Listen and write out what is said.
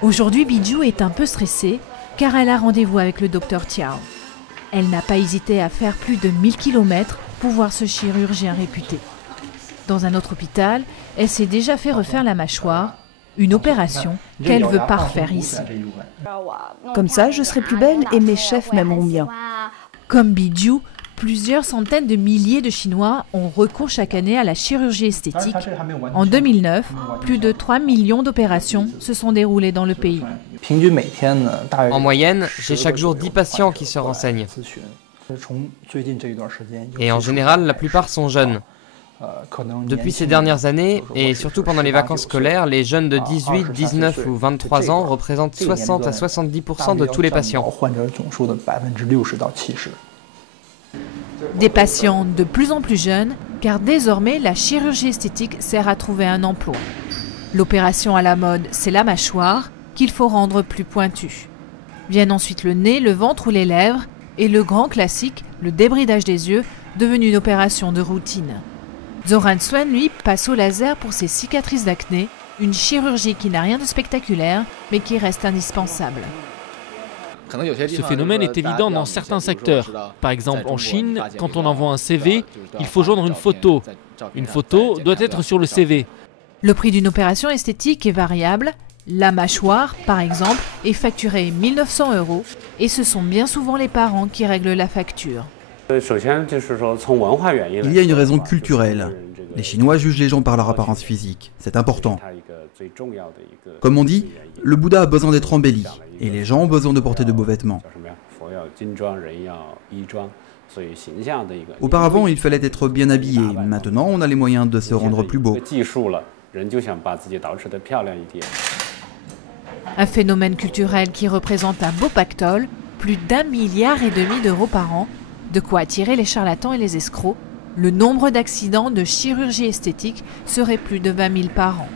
Aujourd'hui, Bijou est un peu stressée car elle a rendez-vous avec le docteur Tiao. Elle n'a pas hésité à faire plus de 1000 km pour voir ce chirurgien réputé. Dans un autre hôpital, elle s'est déjà fait refaire la mâchoire, une opération qu'elle veut pas refaire ici. Comme ça, je serai plus belle et mes chefs m'aimeront bien. Comme Bijou, plusieurs centaines de milliers de Chinois ont recours chaque année à la chirurgie esthétique. En 2009, plus de 3 millions d'opérations se sont déroulées dans le pays. En moyenne, j'ai chaque jour 10 patients qui se renseignent. Et en général, la plupart sont jeunes. Depuis ces dernières années, et surtout pendant les vacances scolaires, les jeunes de 18, 19 ou 23 ans représentent 60 à 70% de tous les patients. Des patients de plus en plus jeunes, car désormais la chirurgie esthétique sert à trouver un emploi. L'opération à la mode, c'est la mâchoire, qu'il faut rendre plus pointue. Viennent ensuite le nez, le ventre ou les lèvres, et le grand classique, le débridage des yeux, devenu une opération de routine. Zoran Swen, lui, passe au laser pour ses cicatrices d'acné, une chirurgie qui n'a rien de spectaculaire, mais qui reste indispensable. Ce phénomène est évident dans certains secteurs. Par exemple, en Chine, quand on envoie un CV, il faut joindre une photo. Une photo doit être sur le CV. Le prix d'une opération esthétique est variable. La mâchoire, par exemple, est facturée 1 900 € et ce sont bien souvent les parents qui règlent la facture. Il y a une raison culturelle. Les Chinois jugent les gens par leur apparence physique. C'est important. Comme on dit, le Bouddha a besoin d'être embelli et les gens ont besoin de porter de beaux vêtements. Auparavant, il fallait être bien habillé. Maintenant, on a les moyens de se rendre plus beau. Un phénomène culturel qui représente un beau pactole, plus d'1,5 milliard d'euros par an, de quoi attirer les charlatans et les escrocs. Le nombre d'accidents de chirurgie esthétique serait plus de 20 000 par an.